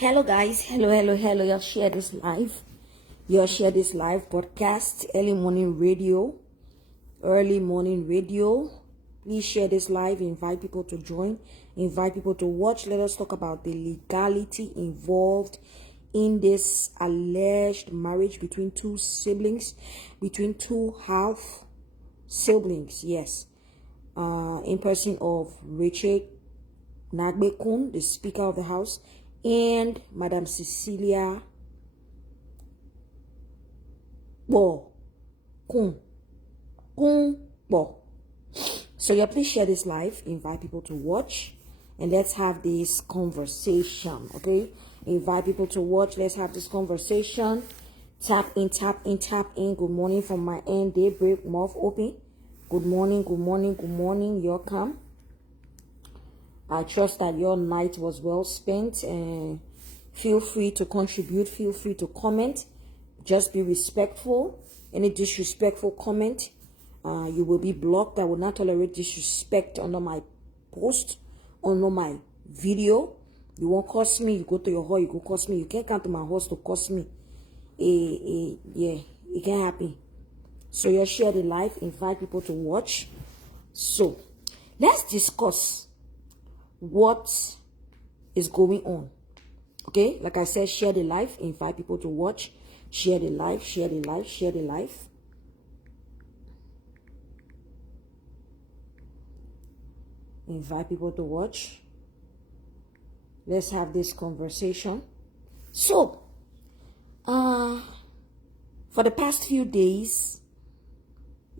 Hello guys, hello. You share this live. You share this live broadcast, early morning radio. Please share this live, invite people to join, invite people to watch. Let us talk about the legality involved in this alleged marriage between two siblings, between two half siblings, yes. In person of Richard KOON, the Speaker of the House, and Madam Cecilia KOON. So yeah, please share this live, invite people to watch, and let's have this conversation, okay? Invite people to watch, let's have this conversation. Tap in. Good morning from my end. Daybreak, mouth open. Good morning. You're come. I trust that your night was well spent, and feel free to contribute, feel free to comment. Just be respectful. Any disrespectful comment, you will be blocked. I will not tolerate disrespect under my post, under my video. You won't curse me, you go to your hall, you go curse me. You can't come to my house to curse me. Yeah, it can't happen. So you share the live, invite people to watch. So let's discuss what is going on. Okay, like I said, share the live, invite people to watch. Share the live. Invite people to watch. Let's have this conversation. So, for the past few days,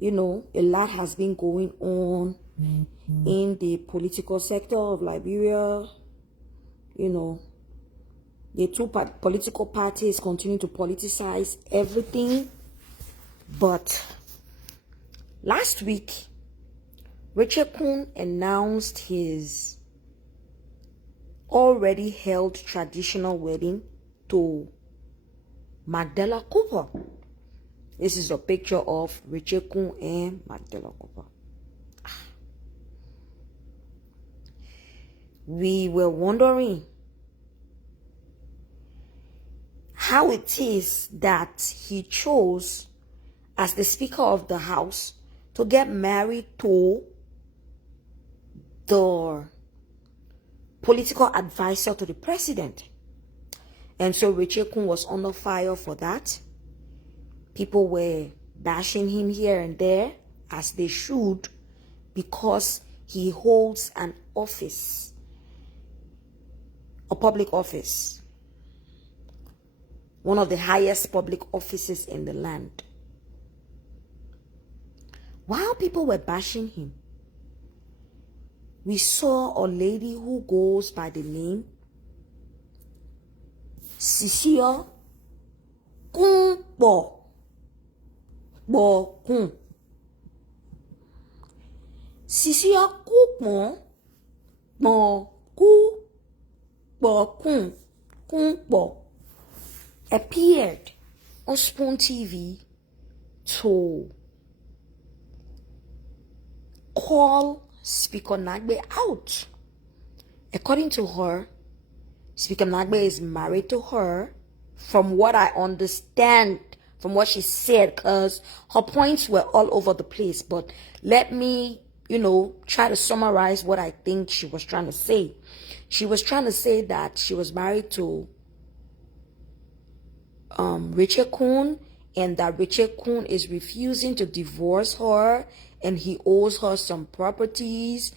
a lot has been going on in the political sector of Liberia. The two political parties continue to politicize everything. But last week, Richard KOON announced his already held traditional wedding to Magdala Cooper. This is a picture of Richard KOON and Magdala Cooper. We were wondering how it is that he chose, as the Speaker of the House, to get married to the political advisor to the president. And so Richard KOON was under fire for that. People were bashing him here and there, as they should, because he holds an office, a public office, one of the highest public offices in the land. While people were bashing him, we saw a lady who goes by the name Cecilia KOON. Cecilia KOON appeared on Spoon TV to call Speaker Nagbe out. According to her, Speaker Nagbe is married to her, from what I understand, from what she said, because her points were all over the place. But let me, try to summarize what I think she was trying to say. She was trying to say that she was married to Richard KOON, and that Richard KOON is refusing to divorce her, and he owes her some properties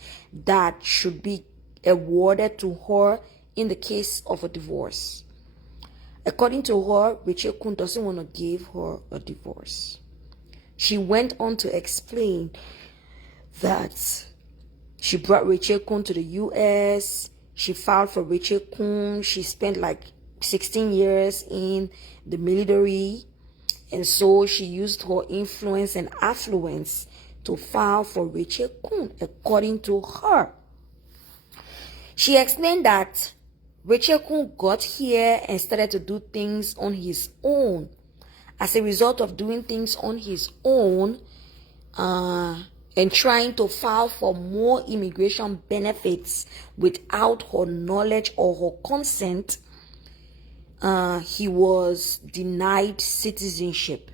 that should be awarded to her in the case of a divorce. According to her, Richard KOON doesn't want to give her a divorce. She went on to explain that she brought Richard KOON to the US. She filed for Richard KOON. She spent like 16 years in the military, and so she used her influence and affluence to file for Richard KOON, according to her. She explained that Richard KOON got here and started to do things on his own. As a result of doing things on his own and trying to file for more immigration benefits without her knowledge or her consent, he was denied citizenship.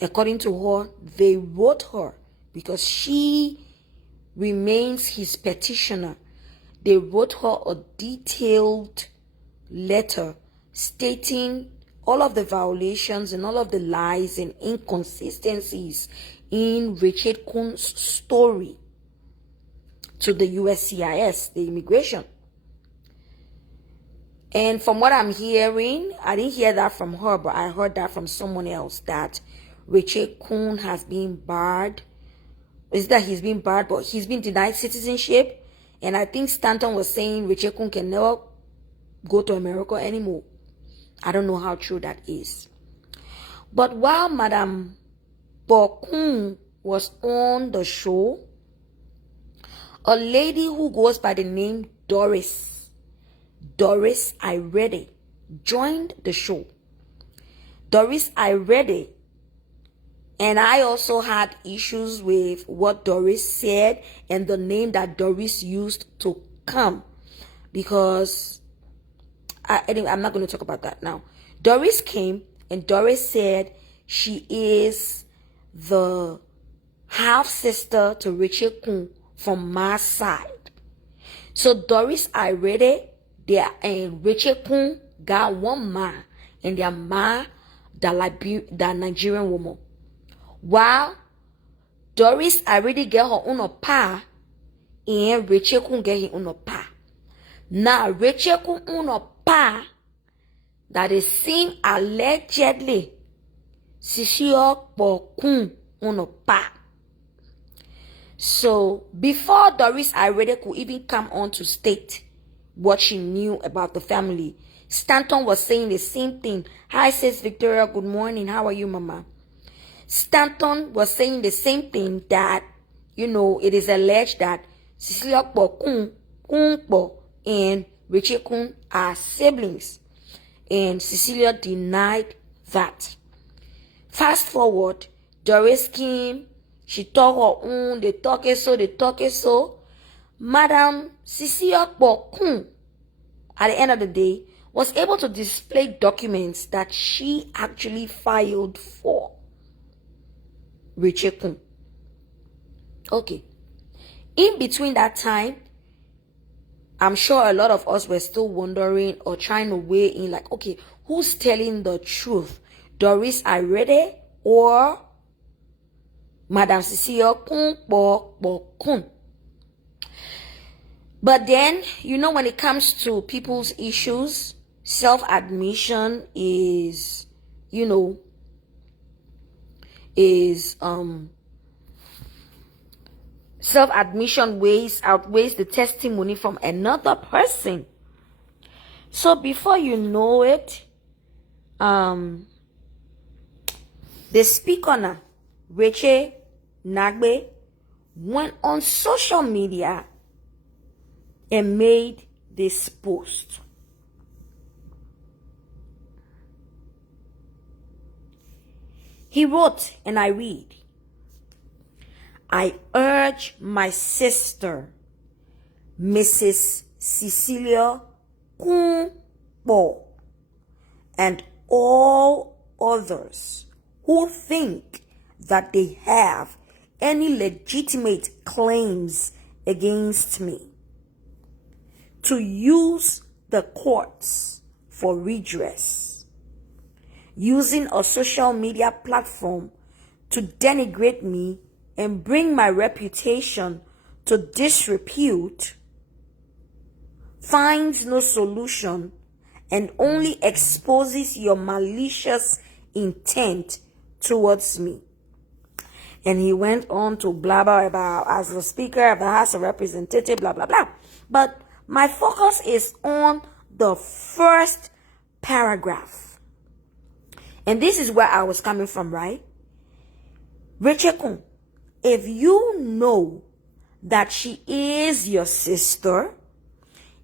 According to her, they wrote her because she remains his petitioner. They wrote her a detailed letter stating all of the violations and all of the lies and inconsistencies in Richard KOON's story to the USCIS, the immigration. And from what I'm hearing, I didn't hear that from her, but I heard that from someone else, that Richard KOON has been barred. Is that he's been barred, but he's been denied citizenship. And I think Stanton was saying Richard KOON can never go to America anymore. I don't know how true that is. But while Madame KOON was on the show, a lady who goes by the name Doris Irede, joined the show. Doris Irede, and I also had issues with what Doris said and the name that Doris used to come, because anyway, I'm not going to talk about that now. Doris came and Doris said she is the half sister to Richard KOON from my side. So Doris Irede, and Richard KOON got one ma, and their ma, the Nigerian woman. While Doris Irede get her own pa, and Richard KOON get his own pa. Now Richard KOON own pa that is seen allegedly Sisio KOON own pa. So before Doris Irede could even come on to state what she knew about the family, Stanton was saying the same thing. Hi, sis Victoria, good morning. How are you, mama? Stanton was saying the same thing, that, it is alleged that Cecilia KOON and Richard KOON are siblings. And Cecilia denied that. Fast forward, Doris came, she talked her own, they talk it so. Madam Cecilia KOON, at the end of the day, was able to display documents that she actually filed for Richard KOON. Okay. In between that time, I'm sure a lot of us were still wondering or trying to weigh in, like, okay, who's telling the truth? Doris Irede or Madam Cecilia KOON? But then, when it comes to people's issues, self-admission is self-admission outweighs the testimony from another person. So before you know it, the speaker, Rachel Nagbe, went on social media and made this post. He wrote, and I read, "I urge my sister, Mrs. Cecilia KOON, and all others who think that they have any legitimate claims against me, to use the courts for redress. Using a social media platform to denigrate me and bring my reputation to disrepute finds no solution and only exposes your malicious intent towards me." And he went on to blabber about, as the Speaker of the House of Representatives, blah, blah, blah. But my focus is on the first paragraph. And this is where I was coming from, right? Richard KOON, if you know that she is your sister,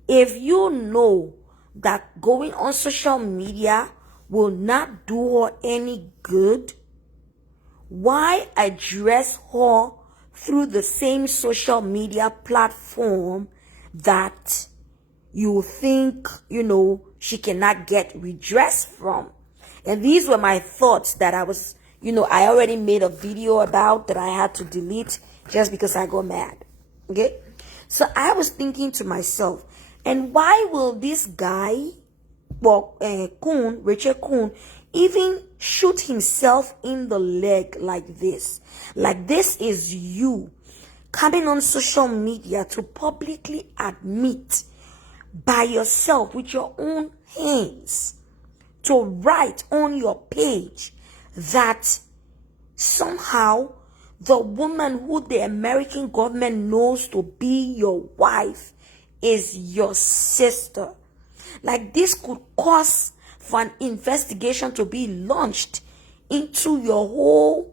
if you know that going on social media will not do her any good, why address her through the same social media platform that you think, she cannot get redress from. And these were my thoughts that I was, I already made a video about that I had to delete just because I got mad. Okay? So I was thinking to myself, and why will this guy, KOON, Richard KOON, even shoot himself in the leg like this? Like, this is you coming on social media to publicly admit by yourself with your own hands to write on your page that somehow the woman who the American government knows to be your wife is your sister. Like, this could cause for an investigation to be launched into your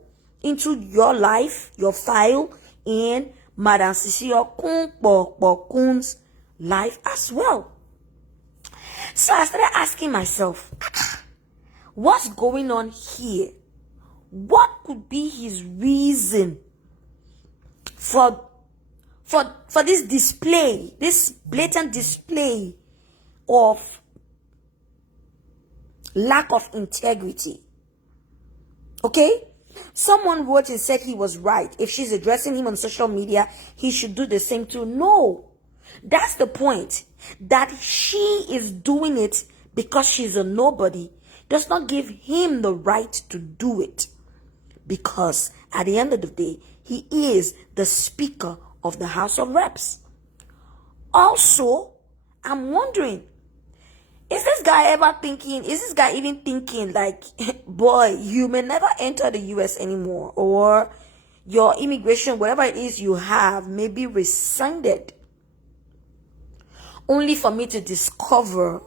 life, your file, and Madam Cecilia KOON's life as well. So I started asking myself, what's going on here? What could be his reason for this display, this blatant display of lack of integrity? Okay? Someone wrote and said he was right. If she's addressing him on social media, he should do the same too. No. That's the point. That she is doing it because she's a nobody does not give him the right to do it. Because at the end of the day, he is the Speaker of the House of Reps. Also, I'm wondering, is this guy even thinking like, boy, you may never enter the US anymore, or your immigration, whatever it is you have, may be rescinded, only for me to discover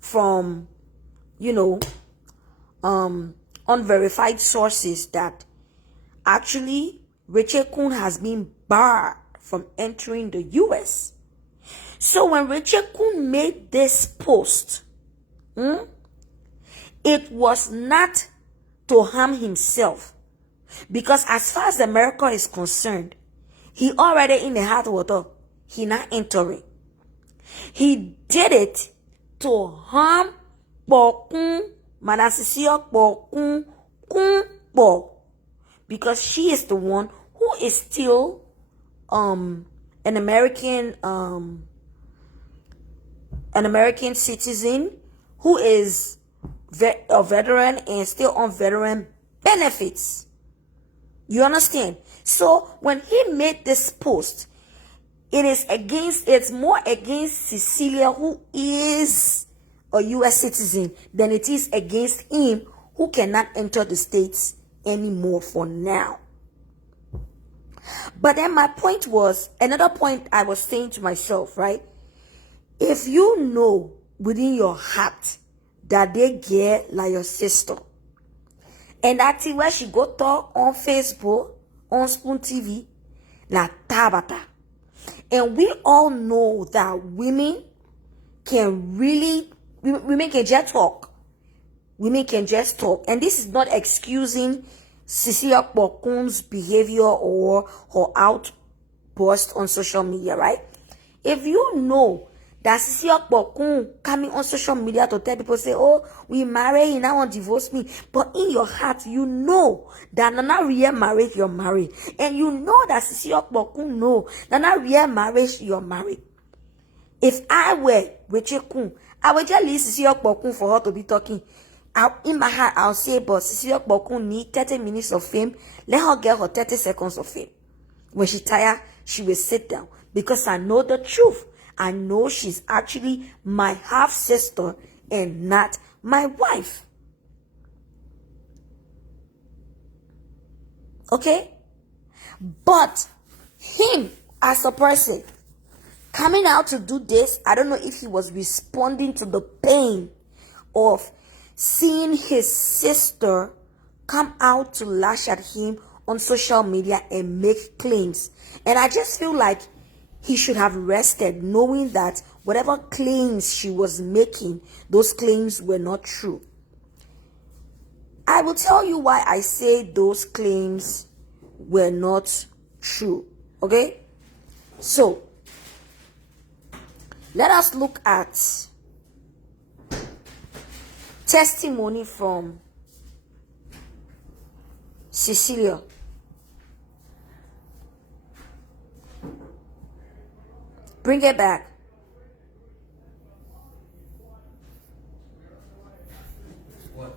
from, unverified sources that actually Richard KOON has been barred from entering the US. So when Richard KOON made this post, it was not to harm himself, because as far as America is concerned, he already in the hot water. He not entering. He did it to harm Madam Cecilia KOON, because she is the one who is still an American citizen, who is a veteran and still on veteran benefits. You understand? So when he made this post, it's more against Cecilia, who is a US citizen, than it is against him, who cannot enter the States anymore for now. But then my point was, another point I was saying to myself, right? If you know within your heart that they get like your sister, and that's where she go talk on Facebook, on Spoon TV, like Tabata, and we all know that women can just talk. Women can just talk. And this is not excusing Cecilia KOON's behavior or her outburst on social media, right? If you know that Cecilia KOON coming on social media to tell people, say, oh, we married, and I want to divorce me. But in your heart, you know that Nana real marriage, you're married. And you know that Cecilia KOON know that Nana real marriage, you're married. If I were Richard KOON, I would just leave Cecilia KOON for her to be talking. In my heart, I'll say, but Cecilia KOON need 30 minutes of fame. Let her get her 30 seconds of fame. When she's tired, she will sit down. Because I know the truth. I know she's actually my half-sister and not my wife. Okay? But him as a person coming out to do this, I don't know if he was responding to the pain of seeing his sister come out to lash at him on social media and make claims. And I just feel like he should have rested, knowing that whatever claims she was making, those claims were not true. I will tell you why I say those claims were not true. Okay? So, Let us look at testimony from Cecilia. Bring it back. What?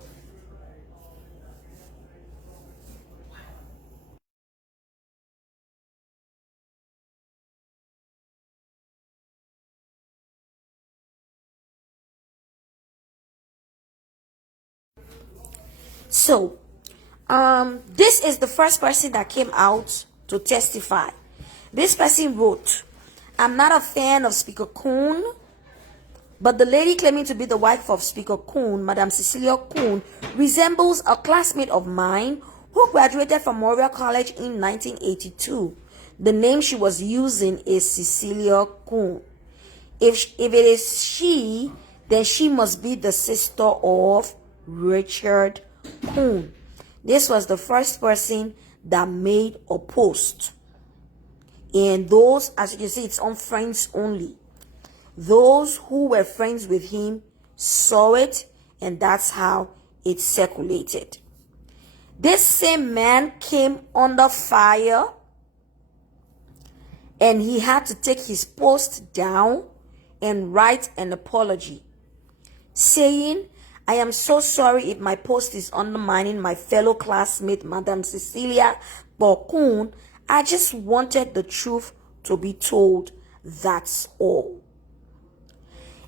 So, this is the first person that came out to testify. This person wrote, "I'm not a fan of Speaker KOON, but the lady claiming to be the wife of Speaker KOON, Madam Cecilia KOON, resembles a classmate of mine who graduated from Memorial College in 1982. The name she was using is Cecilia KOON. If it is she, then she must be the sister of Richard KOON." This was the first person that made a post. And those, as you can see, it's on friends only. Those who were friends with him saw it, and that's how it circulated. This same man came under fire, and he had to take his post down and write an apology, saying, "I am so sorry if my post is undermining my fellow classmate, Madam Cecilia KOON. I just wanted the truth to be told, that's all."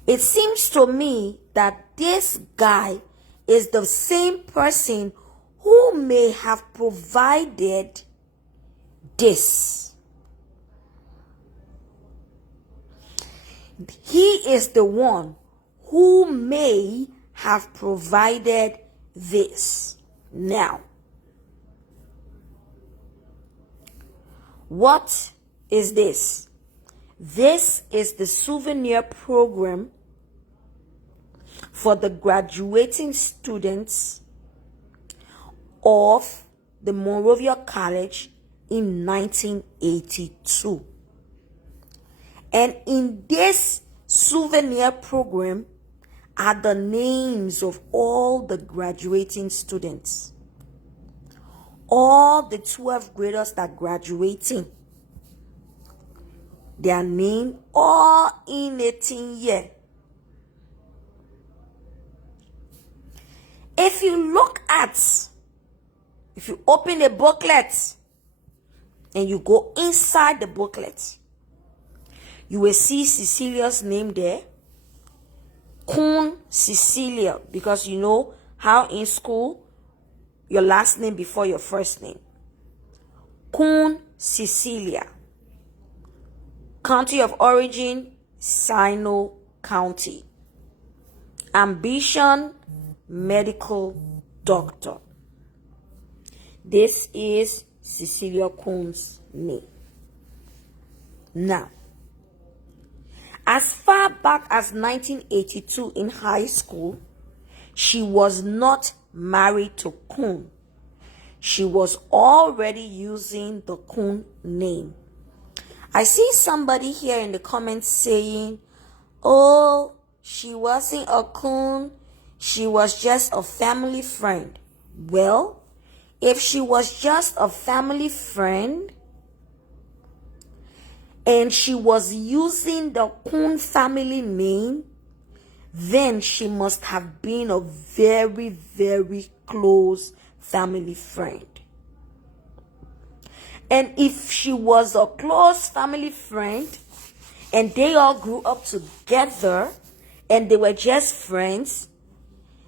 It seems to me that this guy is the same person who may have provided this. He is the one who may have provided this. Now, what is this? This is the souvenir program for the graduating students of the Monrovia College in 1982. And in this souvenir program are the names of all the graduating students. All the 12 graders that are graduating, their name all in 18 year. If you open a booklet and you go inside the booklet, you will see Cecilia's name there. KOON Cecilia, because you know how in school your last name before your first name. KOON Cecilia. County of origin, Sino County. Ambition, medical doctor. This is Cecilia KOON's name. Now, as far back as 1982 in high school, she was not married to KOON. She was already using the KOON name. I see somebody here in the comments saying, "Oh, she wasn't a KOON, she was just a family friend." Well, if she was just a family friend and she was using the KOON family name, then she must have been a very, very close family friend. And if she was a close family friend and they all grew up together and they were just friends,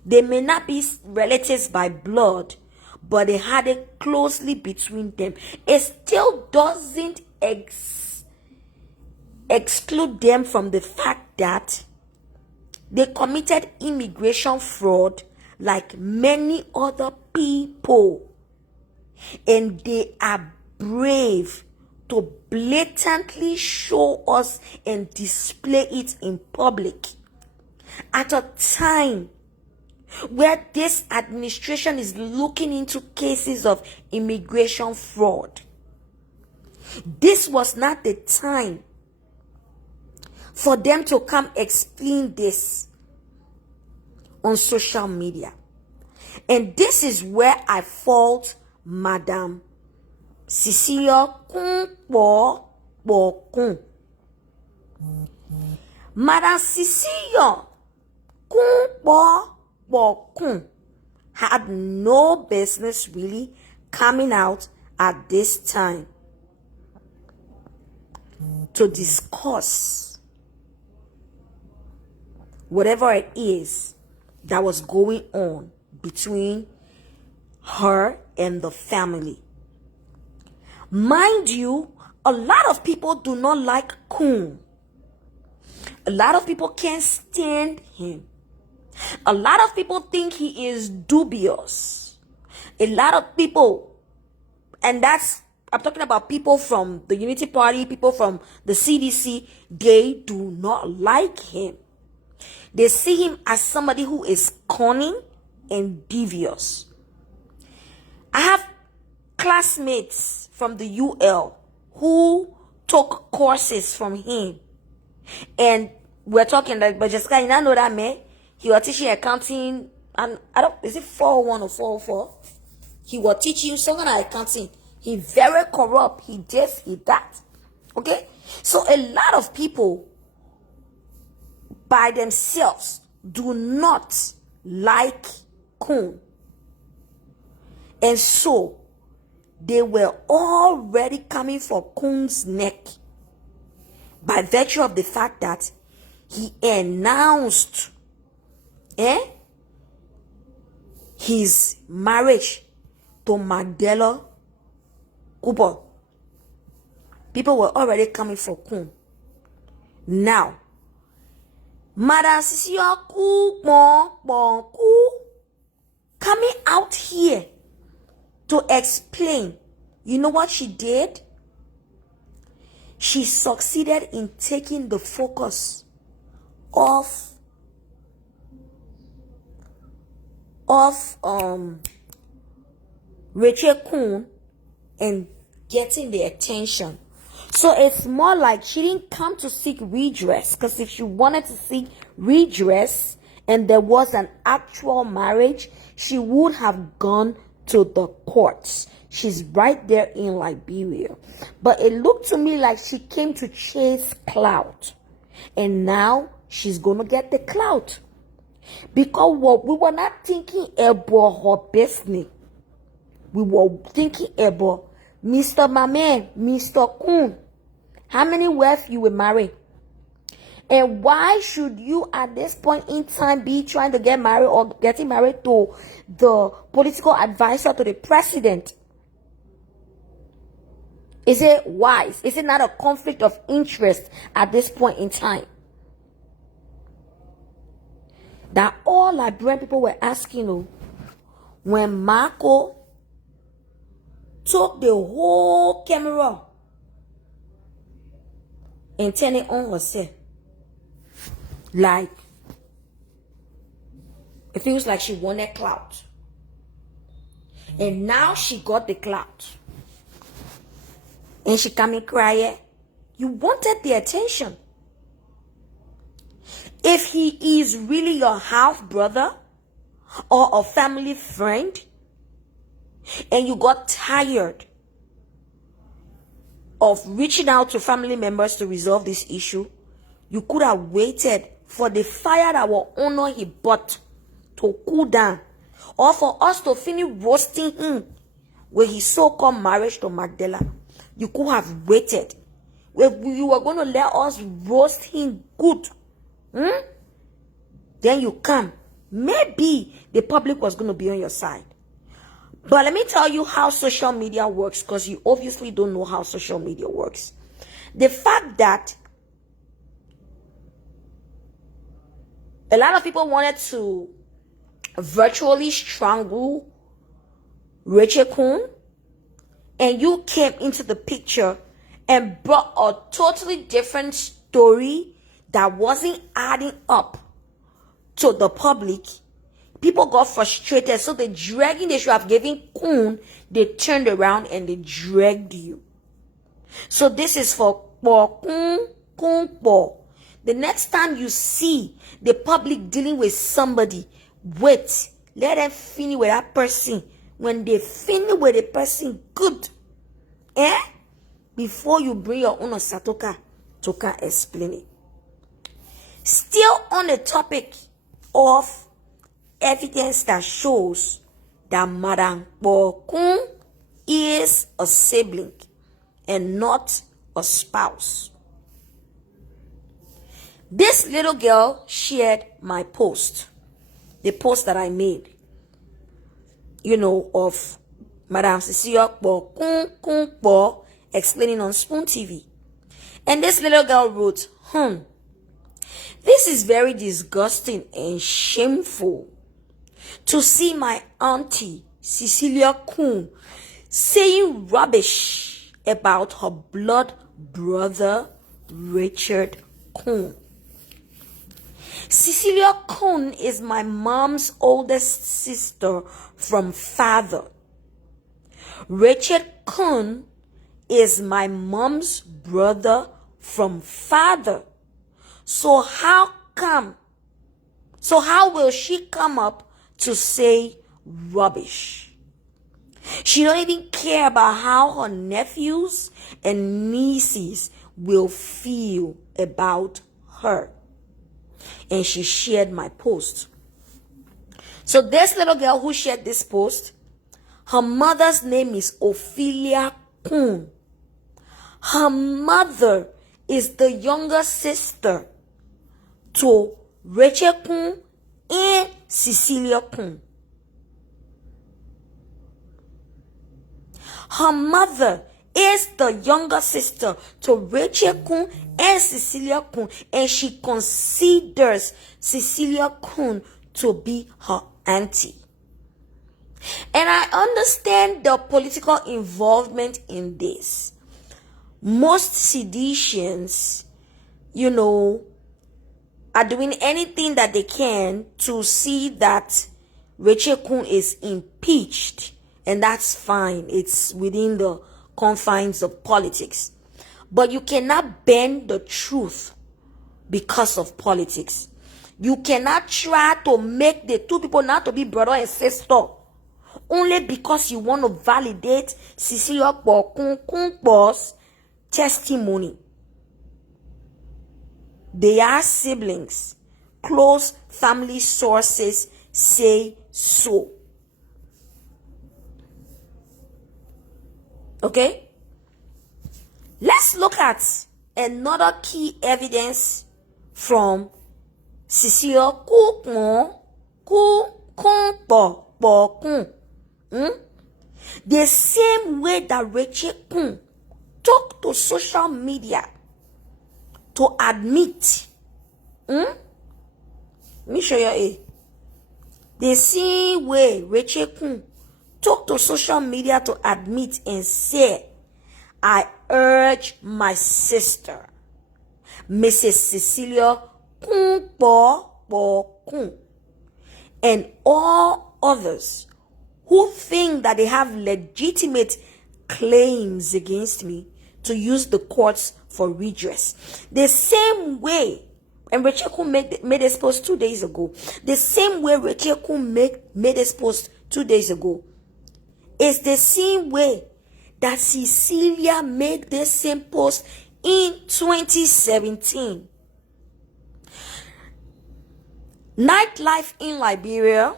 they may not be relatives by blood, but they had it closely between them. It still doesn't exclude them from the fact that they committed immigration fraud like many other people, and they are brave to blatantly show us and display it in public at a time where this administration is looking into cases of immigration fraud. This was not the time for them to come explain this on social media. And this is where I fault Madam Cecilia KOON. Madam Cecilia KOON had no business really coming out at this time to discuss whatever it is that was going on between her and the family. Mind you, a lot of people do not like KOON. A lot of people can't stand him. A lot of people think he is dubious. A lot of people, and I'm talking about people from the Unity Party, people from the CDC, they do not like him. They see him as somebody who is cunning and devious. I have classmates from the UL who took courses from him. And we're talking like, but Jessica, you know that man? He was teaching accounting, and is it 401 or 404? He was teaching something like accounting. He very corrupt. He this, he that. Okay? So a lot of people by themselves do not like KOON. And so they were already coming for KOON's neck by virtue of the fact that he announced his marriage to Magdala Cooper. People were already coming for KOON. Now, Madam Cecilia coming out here to explain, you know what she did? She succeeded in taking the focus off Rachel KOON and getting the attention. So it's more like she didn't come to seek redress, because if she wanted to seek redress and there was an actual marriage, she would have gone to the courts. She's right there in Liberia. But it looked to me like she came to chase clout. And now she's going to get the clout. Because we were not thinking about her business. We were thinking about Mr. Mame, Mr. KOON. How many wives you will marry? And why should you at this point in time be trying to get married or getting married to the political advisor to the president? Is it wise? Is it not a conflict of interest at this point in time? That all Liberian people were asking when Marco took the whole camera and turned it on herself. Like, it feels like she wanted clout. And now she got the clout. And she coming crying. You wanted the attention. If he is really your half brother or a family friend, and you got tired of reaching out to family members to resolve this issue, you could have waited for the fire that will honor he bought to cool down, or for us to finish roasting him with his so-called marriage to Magdala. You could have waited. You were going to let us roast him good. Then you come. Maybe the public was going to be on your side. But let me tell you how social media works, because you obviously don't know how social media works. The fact that a lot of people wanted to virtually strangle Rachel KOON, and you came into the picture and brought a totally different story that wasn't adding up to the public. People got frustrated, so they should have given KOON, they turned around and they dragged you. So this is for KOON. The next time you see the public dealing with somebody, wait. Let them finish with that person. When they finish with the person, good. Before you bring your own Satoka, Toka explain it. Still on the topic of evidence that shows that Madam KOON is a sibling and not a spouse. This little girl shared my post, the post that I made, of Madam Cecilia KOON explaining on Spoon TV. And this little girl wrote, this is very disgusting and shameful to see my auntie Cecilia KOON saying rubbish about her blood brother Richard KOON. Cecilia KOON is my mom's oldest sister from father. Richard KOON is my mom's brother from father. So how will she come up to say rubbish? She don't even care about how her nephews and nieces will feel about her. And she shared my post. So this little girl who shared this post, her mother's name is Ophelia KOON. Her mother is the younger sister to Rachel KOON and Cecilia KOON. Her mother is the younger sister to Rachel KOON and Cecilia KOON, and she considers Cecilia KOON to be her auntie. And I understand the political involvement in this. Most seditians, are doing anything that they can to see that Rachel KOON is impeached, and that's fine. It's within the confines of politics. But you cannot bend the truth because of politics. You cannot try to make the two people not to be brother and sister only because you want to validate Cecilia KOON's testimony. They are siblings. Close family sources say so. Okay? Let's look at another key evidence from Cecilia KOON. The same way that Rachel KOON took to social media to admit. Let me show you the same way Rachel KOON took to social media to admit and say, I urge my sister, Mrs. Cecilia KOON, and all others who think that they have legitimate claims against me to use the courts for redress. The same way, and Rachel KOON made this post 2 days ago. The same way Rachel KOON made this post 2 days ago is the same way that Cecilia made this same post in 2017. Nightlife in Liberia,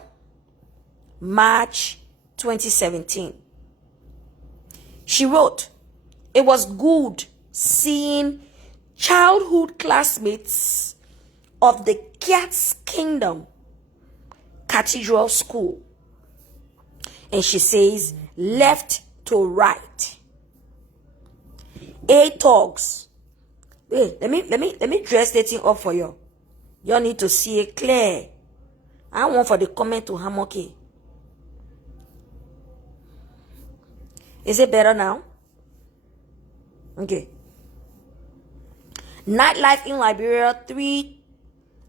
March 2017. She wrote, it was good seeing childhood classmates of the Cat's Kingdom Cathedral School. And she says, left to right. Talks. Hey, let me dress that thing up for you. You need to see it clear. I want for the comment to ham okay. Is it better now? Okay. Nightlife in Liberia,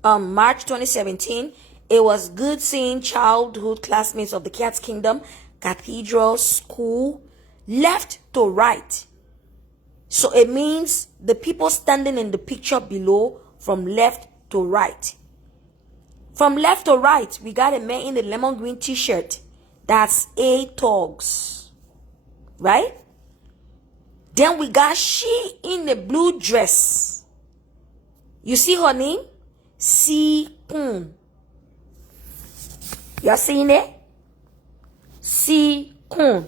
March 2017. It was good seeing childhood classmates of the Cat's Kingdom Cathedral School left to right. So it means the people standing in the picture below from left to right. From left to right, we got a man in the lemon green t-shirt. That's A Togs. Right? Then we got she in the blue dress. You see her name? KOON. You're seeing it? KOON.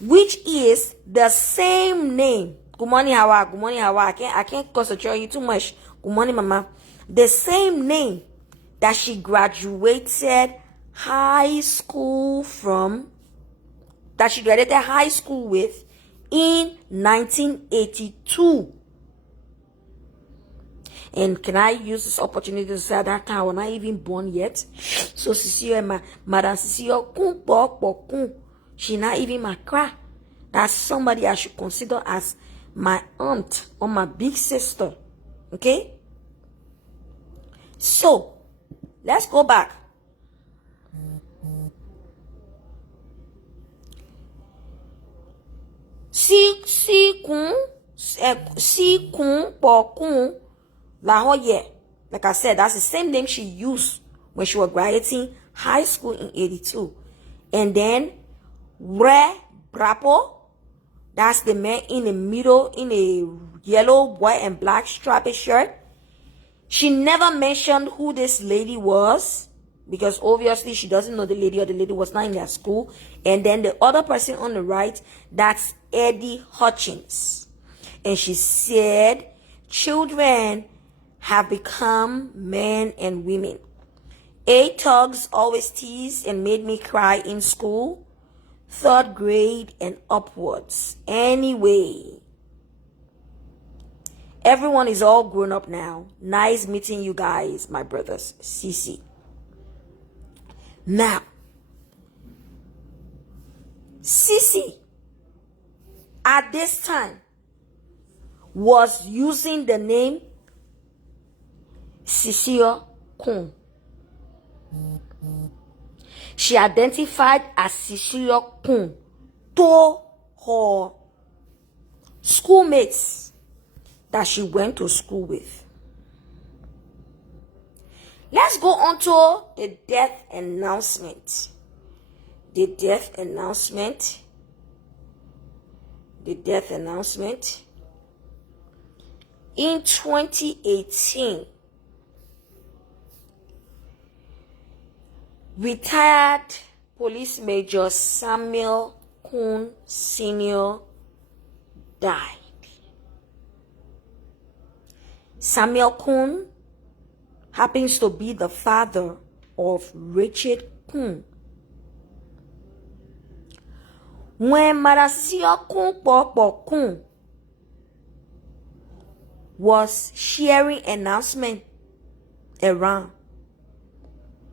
Which is the same name. Good morning, Hawa. Good morning, Hawa. I can't concentrate on you too much. Good morning, Mama. The same name that she graduated high school with in 1982. And can I use this opportunity to say that time I was not even born yet? So Sisi and Madam Sisi, she not even my cry. That's somebody I should consider as my aunt or my big sister. Okay? So, let's go back. KOON, like I said, that's the same name she used when she was graduating high school in 82. And then Re Brapo, that's the man in the middle in a yellow, white, and black striped shirt. She never mentioned who this lady was, because obviously she doesn't know the lady, or the lady was not in their school. And then the other person on the right, that's Eddie Hutchins. And she said, children have become men and women. A Tugs always teased and made me cry in school, 3rd grade and upwards. Anyway, everyone is all grown up now. Nice meeting you guys, my brothers. Cece. Now, Cece at this time was using the name Cecilia KOON. She identified as Cecilia KOON to her schoolmates that she went to school with. Let's go on to the death announcement. The death announcement. In 2018, retired Police Major Samuel KOON Sr. died. Samuel KOON happens to be the father of Richard KOON. When Marasia KOON was sharing announcement around,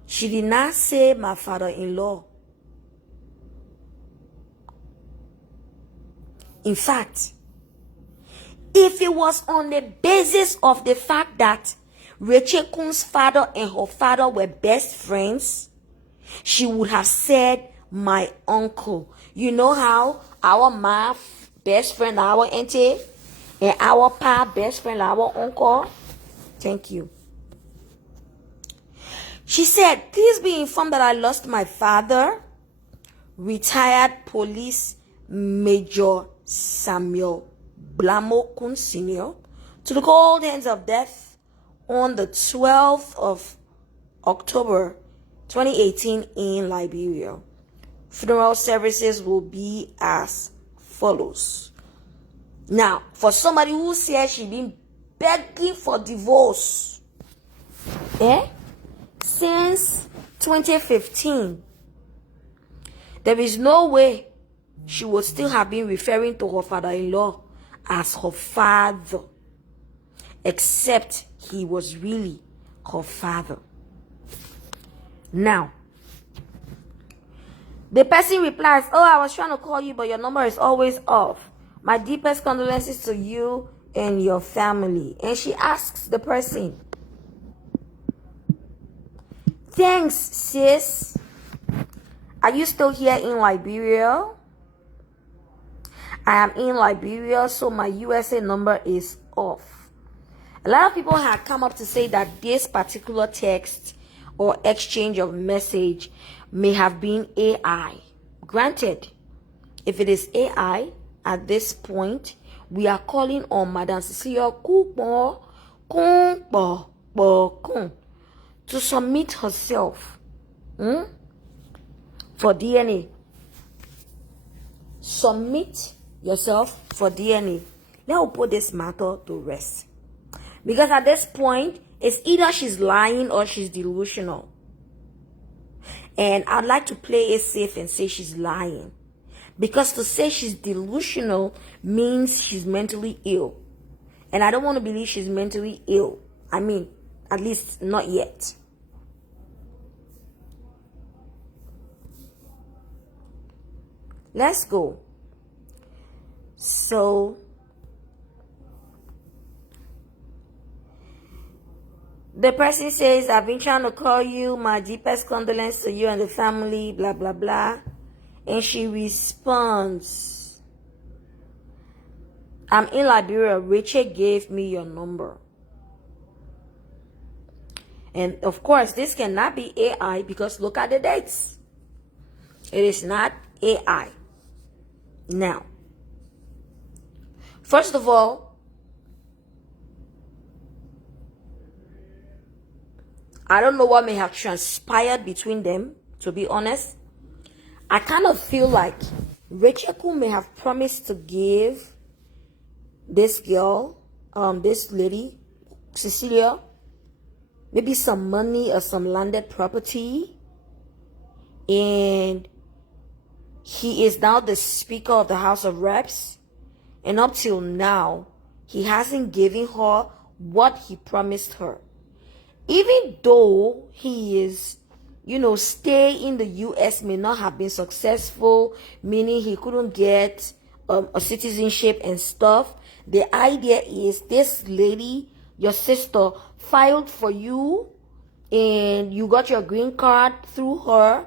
she did not say my father-in-law. In fact, if it was on the basis of the fact that Rachel KOON's father and her father were best friends, she would have said my uncle. You know how our ma best friend our auntie and our pa best friend our uncle? Thank you. She said, please be informed that I lost my father, retired Police Major Samuel Blamo KOON Sr., to the cold hands of death on the 12th of October 2018 in Liberia. Funeral services will be as follows. Now, for somebody who says she been begging for divorce, since 2015, there is no way she would still have been referring to her father-in-law as her father, except he was really her father. Now, the person replies, oh, I was trying to call you, but your number is always off. My deepest condolences to you and your family. And she asks the person, thanks, sis. Are you still here in Liberia? I am in Liberia, so my USA number is off. A lot of people have come up to say that this particular text or exchange of message may have been AI. Granted, if it is AI at this point, we are calling on Madam Cecilia KOON to submit herself for DNA. Submit yourself for DNA. Let us put this matter to rest. Because at this point, it's either she's lying or she's delusional. And I'd like to play it safe and say she's lying. Because to say she's delusional means she's mentally ill. And I don't want to believe she's mentally ill. I mean, at least not yet. Let's go. So, the person says, I've been trying to call you, my deepest condolence to you and the family, blah, blah, blah. And she responds, I'm in Liberia. Rachel gave me your number. And of course, this cannot be AI because look at the dates. It is not AI. Now, first of all, I don't know what may have transpired between them, to be honest. I kind of feel like Rachel KOON may have promised to give this girl, this lady, Cecilia, maybe some money or some landed property. And he is now the Speaker of the House of Reps. And up till now, he hasn't given her what he promised her. Even though he is, stay in the U.S. may not have been successful, meaning he couldn't get a citizenship and stuff. The idea is this lady, your sister, filed for you and you got your green card through her.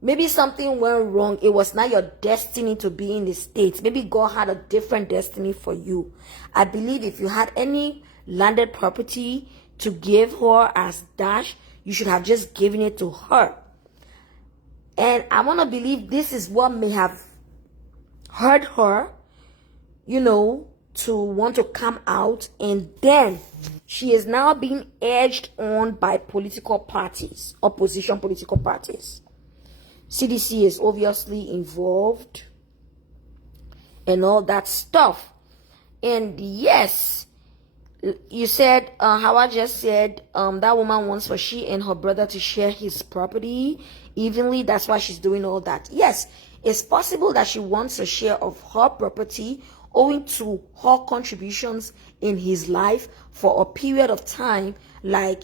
Maybe something went wrong. It was not your destiny to be in the States. Maybe God had a different destiny for you. I believe if you had any landed property to give her as dash, you should have just given it to her. And I want to believe this is what may have hurt her, to want to come out. And then she is now being urged on by political parties, opposition political parties. CDC is obviously involved and all that stuff. And yes, you said, Howard just said, that woman wants for she and her brother to share his property evenly. That's why she's doing all that. Yes, it's possible that she wants a share of her property owing to her contributions in his life for a period of time. Like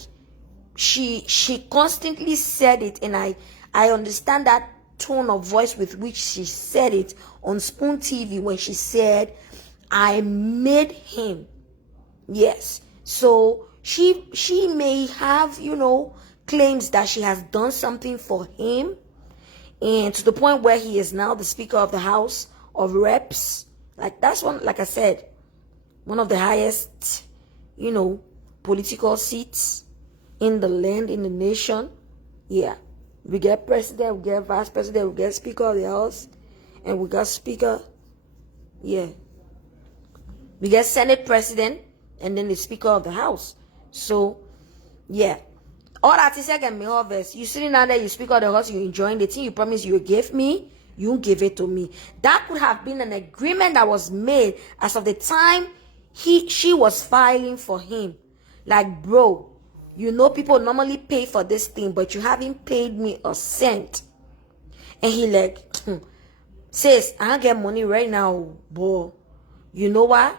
she constantly said it, and I understand that tone of voice with which she said it on Spoon TV when she said, I made him. Yes. So she may have, claims that she has done something for him, and to the point where he is now the Speaker of the House of Reps. Like that's one, like I said, one of the highest, political seats in the land, in the nation. Yeah. We get president, we get vice president, we get Speaker of the House, and we got Speaker. Yeah. We get Senate president, and then the Speaker of the House. So, yeah. All that is like me harvest. You sitting down there, you Speaker of the House, you enjoying the thing you promised you gave me, you give it to me. That could have been an agreement that was made as of the time she was filing for him. Like, bro, people normally pay for this thing, but you haven't paid me a cent. And he says, I don't get money right now, but you know what?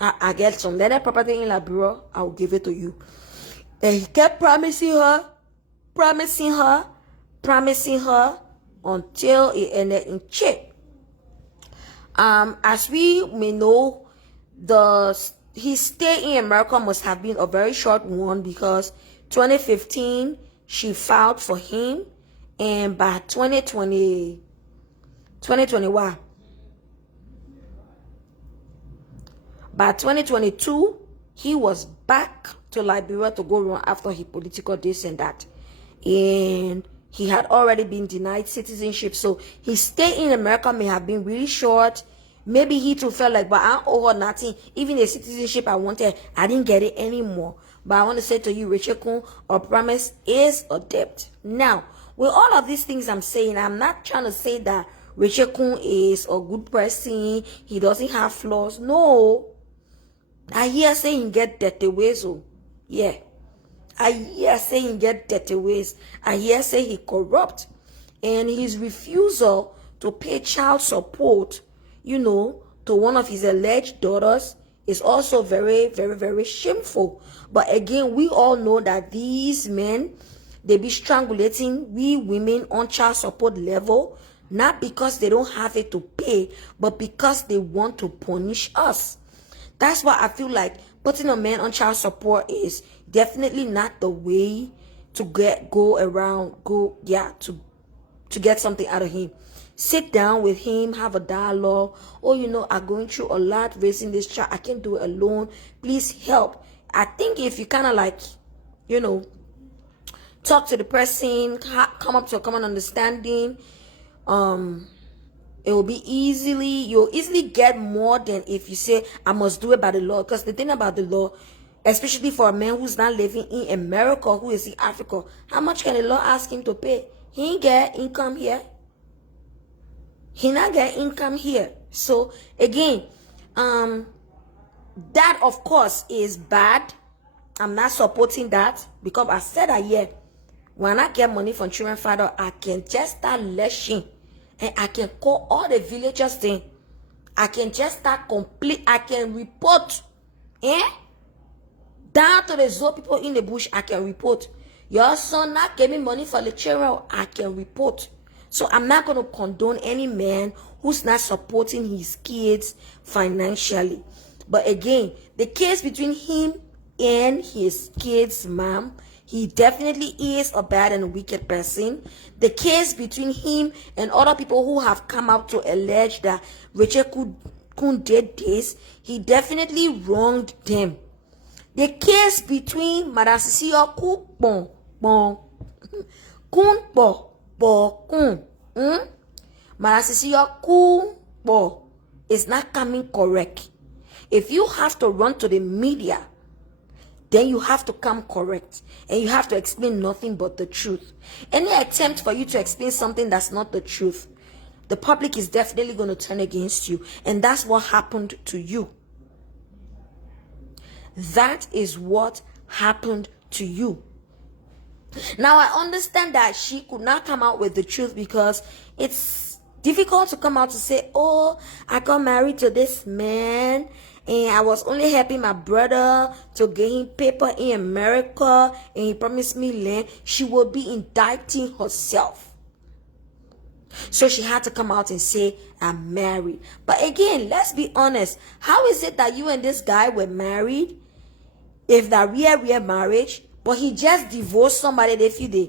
I get some landed property in Liberia, I'll give it to you. And he kept promising her until it ended in check. As we may know, his stay in America must have been a very short one, because 2015 she filed for him, and by 2021, by 2022 he was back to Liberia to go run after his political this and that. And he had already been denied citizenship. So his stay in America may have been really short. Maybe he too felt like, but I don't owe her nothing. Even the citizenship I wanted, I didn't get it anymore. But I want to say to you, Rachel KOON, a promise is a debt. Now, with all of these things I'm saying, I'm not trying to say that Rachel KOON is a good person. He doesn't have flaws. No. I hear saying get dirty ways. Oh, yeah. I hear saying he get dirty ways. I hear say he corrupt. And his refusal to pay child support, to one of his alleged daughters is also very, very, very shameful. But again, we all know that these men, they be strangulating we women on child support level, not because they don't have it to pay, but because they want to punish us. That's why I feel like putting a man on child support is definitely not the way to get something out of him. Sit down with him, have a dialogue. Oh, I'm going through a lot raising this child. I can't do it alone. Please help. I think if you kind of like, talk to the person, come up to a common understanding, you'll easily get more than if you say, I must do it by the law. Because the thing about the law, especially for a man who's not living in America, who is in Africa, how much can the law ask him to pay? He ain't get income here. He not get income here. So again, that of course is bad. I'm not supporting that, because I said that when I get money from children father, I can just start lashing, and I can call all the villagers thing. I can just start I can report, down to the zoo people in the bush. I can report. Your son not giving money for the children. I can report. So I'm not going to condone any man who's not supporting his kids financially. But again, the case between him and his kids' mom, he definitely is a bad and wicked person. The case between him and other people who have come out to allege that Rachel KOON did this, he definitely wronged them. The case between Madam Cecilia KOON Madam Cecilia KOON is not coming correct. If you have to run to the media, then you have to come correct, and you have to explain nothing but the truth. Any attempt for you to explain something that's not the truth, the public is definitely going to turn against you. And that's what happened to you. That is what happened to you. Now, I understand that she could not come out with the truth, because it's difficult to come out to say, oh, I got married to this man, and I was only helping my brother to get him paper in America, and he promised me land. She will be indicting herself. So she had to come out and say, I'm married. But again, let's be honest. How is it that you and this guy were married? If that real marriage, but he just divorced somebody the few days.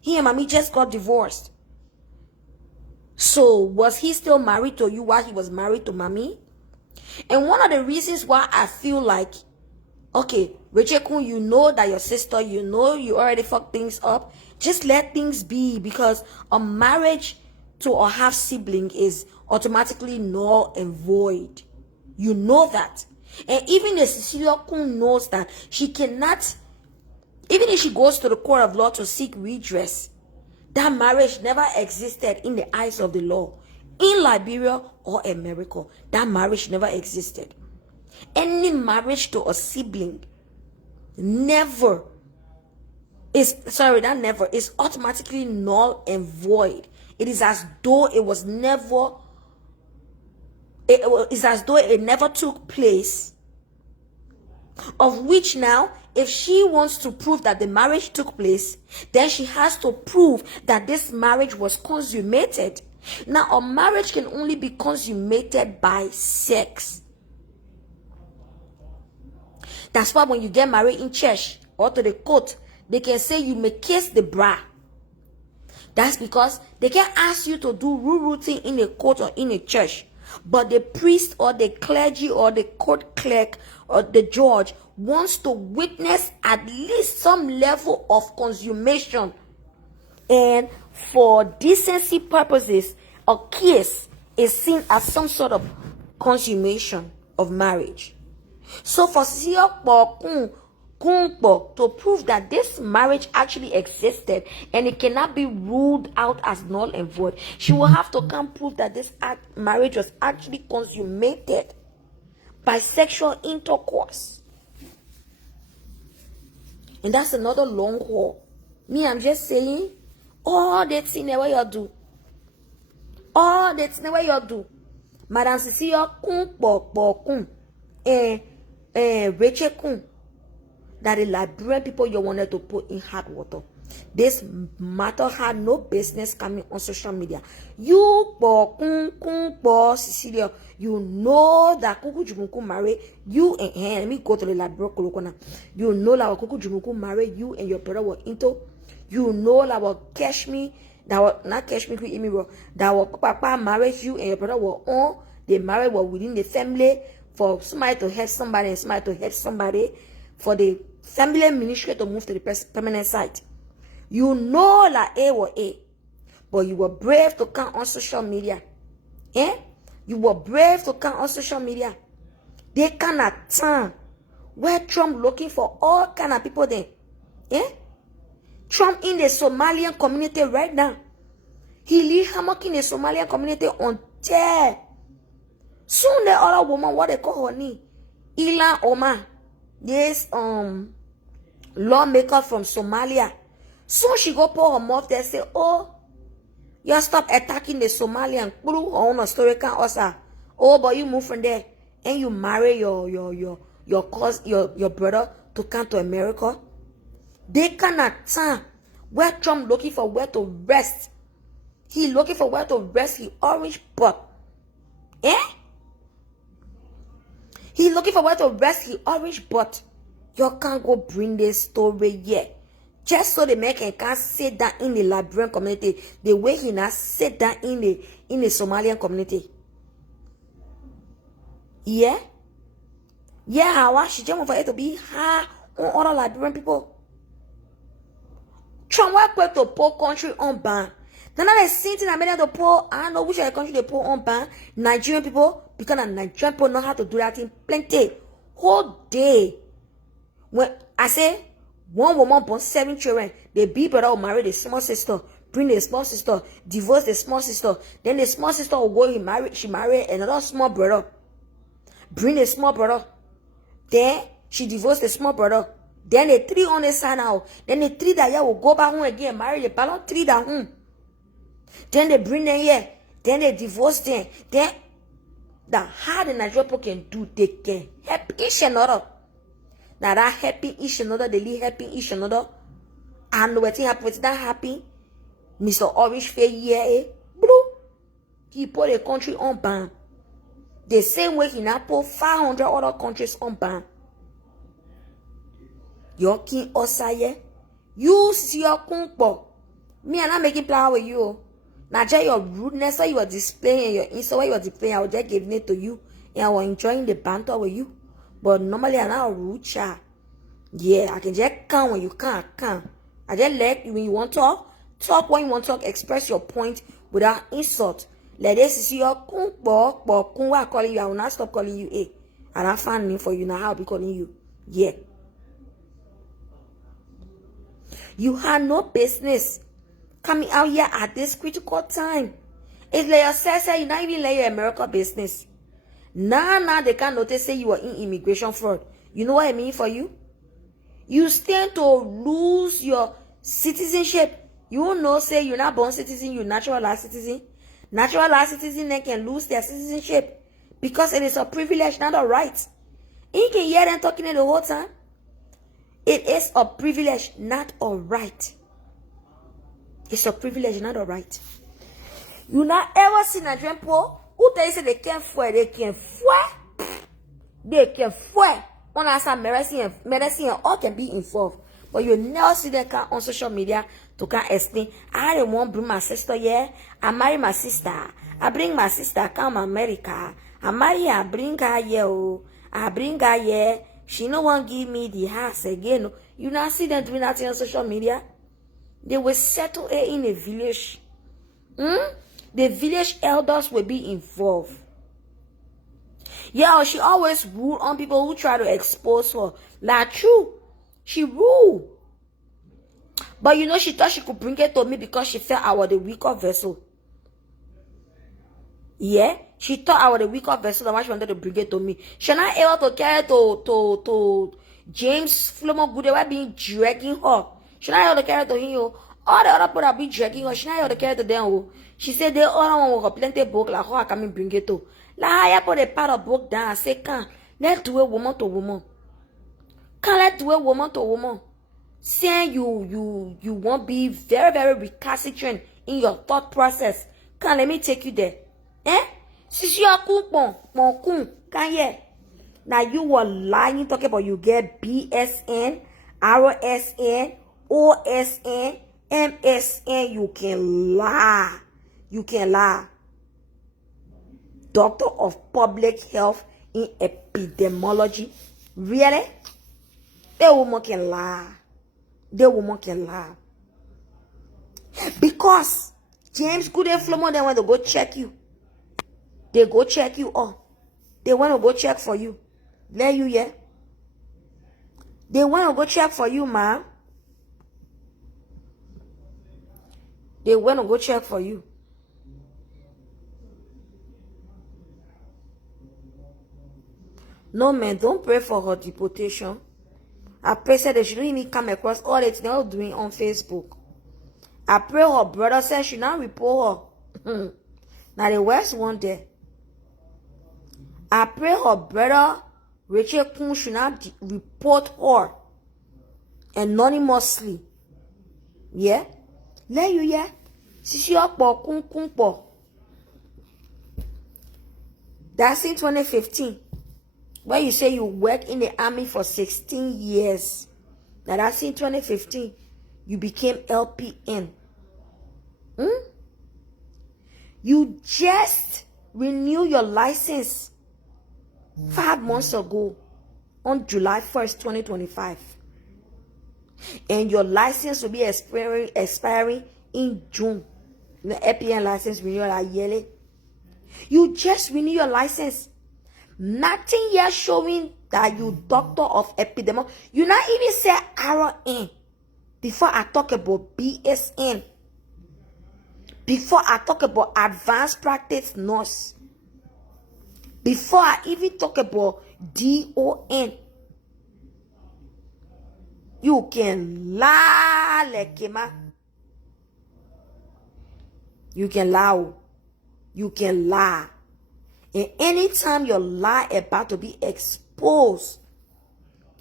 He and mommy just got divorced. So was he still married to you while he was married to mommy? And one of the reasons why I feel like, okay, Rachel KOON, you know that your sister, you already fucked things up. Just let things be, because a marriage to a half sibling is automatically null and void. You know that. And even the Cecilia KOON knows that she cannot, even if she goes to the court of law to seek redress, that marriage never existed in the eyes of the law. In Liberia or America, that marriage never existed. Any marriage to a sibling is automatically null and void. It is as though it never took place. Of which now, if she wants to prove that the marriage took place, then she has to prove that this marriage was consummated. Now, a marriage can only be consummated by sex. That's why when you get married in church or to the court, they can say you may kiss the bra. That's because they can ask you to do routine in a court or in a church. But the priest or the clergy or the court clerk or the judge wants to witness at least some level of consummation. And for decency purposes, a kiss is seen as some sort of consummation of marriage. So for to prove that this marriage actually existed and it cannot be ruled out as null and void, she will have to come prove that this marriage was actually consummated by sexual intercourse. And that's another long haul. Me, I'm just saying, all that thing what you do. All that thing what you do. Madam Cecilia kun Rachel kun, that the Liberian people you wanted to put in hot water. This matter had no business coming on social media. You Cecilia, you know that Kuku Jumuku married you and let me go to the Liberian. You know that Kuku Jumuku married you and your brother were into. You know that what cash me, that was not cash me, that what Papa married you and your brother were on. They married were within the family for somebody to help somebody and somebody to help somebody, for the family ministry to move to the permanent site. You know that A was A, but you were brave to come on social media. You were brave to come on social media. They cannot turn where Trump looking for all kind of people there. Trump in the Somalian community right now. He leave hammock in the Somalian community on chair. Soon the other woman, what they call her name, Ilan Omar, this lawmaker from Somalia. Soon she go pour her mouth there, say, oh, you stop attacking the Somalian. On a story can also. Oh, but you move from there and you marry your brother to come to America. They cannot turn where Trump looking for where to rest. He looking for where to rest his orange butt. He looking for where to rest his orange butt. You can't go bring this story yet. Just so the man can sit down in the Liberian community the way he not sit down in the Somalian community. Yeah, how she just want for it to be hard on other Liberian people. Trump work quick to pull country on ban. Then I see thing I made to pull. I don't know which other country they pull on ban. Nigerian people, because the Nigerian people know how to do that thing plenty. Whole day. When I say one woman born 7 children, the big brother will marry the small sister, bring the small sister, divorce the small sister. Then the small sister will go, she marry another small brother. Bring the small brother. Then she divorced the small brother. Then the 3 on the side now. Then the 3 that will go back home again, marry the balance 3 that home. Then they bring them here. Then they divorce them. Then that how the Nigerian people can do, they can help each another. Now that helping each another, they live helping each another. And what happen with that happy? Mr. Orange Fair here, blue. He put a country on ban. The same way he now put 500 other countries on ban. Your king Osaye. You see your kumpo. Me and I'm making plan with you. Now just your rudeness that you are displaying and your insult what you are displaying, I will just give it to you. And I was enjoying the banter with you. But normally I'm not a rude child. Yeah, I can just come when you can't come. I just let you when you want to talk when you want to talk, express your point without insult. Let this is your kumpo, but kun I calling you, I will not stop calling you a. And I find name for you now, I'll be calling you. Yeah. You have no business coming out here at this critical time. It's like yourself say you not even like your America business. Now they can't notice say you are in immigration fraud. You know what I mean for you? You stand to lose your citizenship. You know say you're not born citizen, you're naturalized citizen. Naturalized citizen they can lose their citizenship because it is a privilege, not a right. You can hear them talking the whole time. It is a privilege, not a right. It's a privilege, not a right. You not ever see Nigerian people who tell you say they can't fly, they can fly. They can fly. On us, medicine and all can be involved. But you never see them on social media to can explain. I don't want to bring my sister here. I marry my sister. I bring my sister come America. I marry her, bring her here. Oh, I bring her here. She no one give me the house again. You not see them doing that on social media? They will settle her in a village. The village elders will be involved. Yeah, she always rule on people who try to expose her. Like true, she rule. But you know, she thought she could bring it to me because she felt I was the weaker vessel. Yeah, she thought I was the weaker vessel. That's why she wanted to bring it to me. She not able to carry to James Flomo Good. They were being dragging her. She not able to carry to him. All the other people are being dragging her. She not able to carry to them. She said they all want to plenty book like how I can bring it to. Like I put a part of book down and say, can let's do a woman to woman. Can let's do a woman to woman. Saying you won't be very, very recalcitrant in your thought process. Can let me take you there. Since you are cool, can you? Now you were lying talking about you get BSN, RSN, OSN, MSN. You can lie. You can lie. Doctor of Public Health in Epidemiology. Really? The woman can lie. The woman can lie. Because James Good and Flomo, they want to go check you. They go check you up. They want to go check for you. Let you hear. They want to go check for you, ma'am. They want to go check for you. No, man, don't pray for her deportation. I pray that they shouldn't even come across all that they're doing on Facebook. I pray her brother said she not report her. Now the worst one there. I pray her brother Rachel KOON should not report her anonymously. Yeah? Let you yeah? Sisi okpo KOON po. That's in 2015. Where you say you work in the army for 16 years. Now that's in 2015. You became LPN. You just renewed your license 5 months ago on July 1st, 2025. And your license will be expiring in June. The LPN license renewal yearly. You just renew your license. Nothing yet showing that you doctor of epidemiology. You not even say RN before I talk about BSN. Before I talk about advanced practice nurse. Before I even talk about DON. You can lie, Lekema. You can lie. You can lie. And anytime your lie about to be exposed,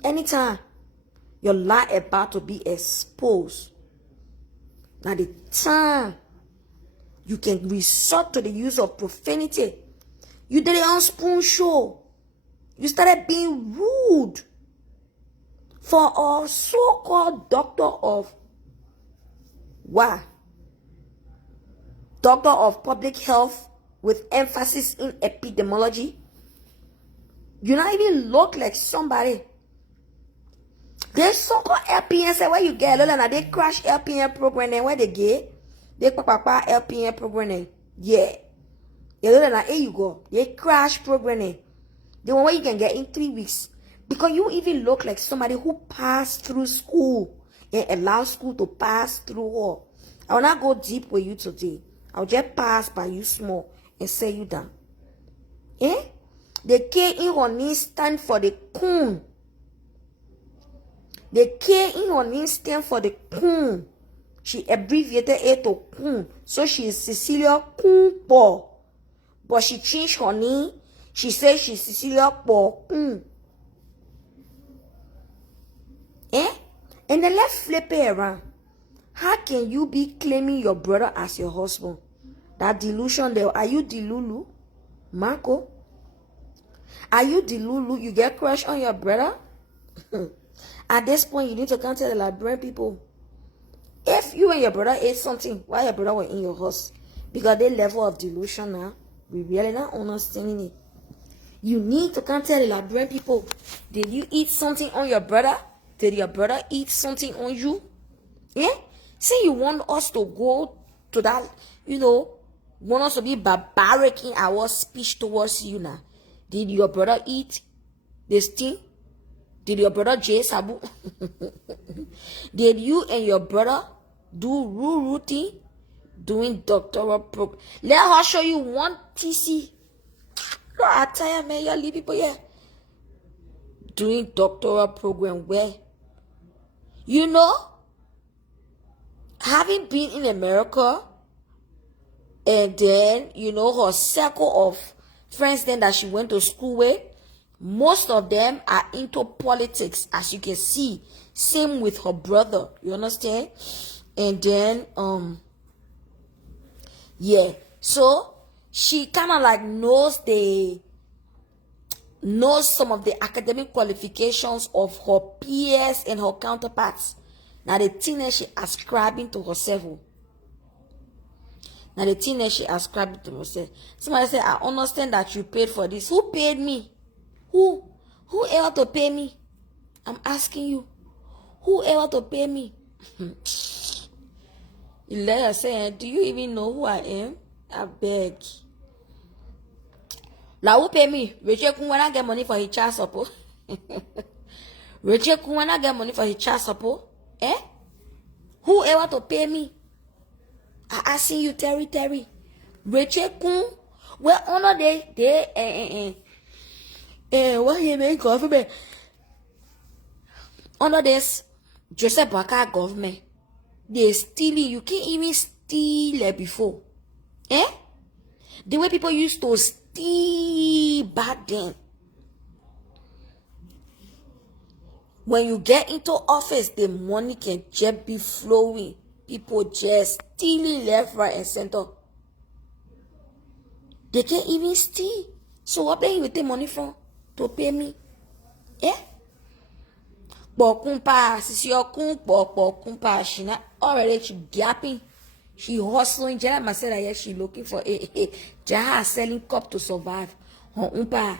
anytime your lie about to be exposed, now the time you can resort to the use of profanity. You did it on Spoon Show. You started being rude for a so-called doctor of what? Doctor of Public Health with emphasis in epidemiology. You not even look like somebody. There's so-called LPN say where you get a lot, they crash LPN program and where they get. They papa LPN programming. Yeah. You know that here you go. They crash programming. The one where you can get in 3 weeks. Because you even look like somebody who passed through school and allow school to pass through her. I will not go deep with you today. I'll just pass by you small and say you down. The K in her name stand for the KOON. The K in her name stand for the KOON. She abbreviated it to KOON. So she is Cecilia KOON Po. But she changed her name. She says she's Cecilia Po KOON. And then let's flip it around. How can you be claiming your brother as your husband? That delusion there. Are you Delulu? Marco? Are you Delulu? You get crush on your brother? At this point, you need to come tell the Liberian people. If you and your brother ate something while your brother was in your house, Because the level of delusion now, we really not understanding it. You need to come tell the Liberian people, did you eat something on your brother? Did your brother eat something on you? Yeah? Say you want us to go to that, want us to be barbaric in our speech towards you now. Did your brother eat this thing? Did your brother Jay Sabu? Did you and your brother do rude thing? Doing doctoral program. Let her show you one TC. God, I tell you, man, you leave people here. Doing doctoral program where, having been in America, and then, her circle of friends then that she went to school with, most of them are into politics, as you can see. Same with her brother, you understand? And then, yeah, so she kind of like knows some of the academic qualifications of her peers and her counterparts. Now the thing that she ascribing to herself. Somebody said, I understand that you paid for this. Who paid me? Who ever to pay me? I'm asking you. Who ever to pay me? You let her say, do you even know who I am? I beg. Like, who pay me? Richard Kun when I get money for his child support. Richard Kun when I get money for his child support. Eh? Who ever to pay me? I asking you, Terry. Richard Kun, well, honor what he make government? Under this Joseph Baka government, they stealing. You can't even steal it before. Eh? The way people used to steal back then. When you get into office, the money can just be flowing. People just stealing left, right, and center. They can't even steal. So what paying with the money from? To pay me? Eh? Bokumpa, sisi okun, bokumpa, she not already she gapping. She hustling. Jana said that she looking for Jaha selling cup to survive. Umpa,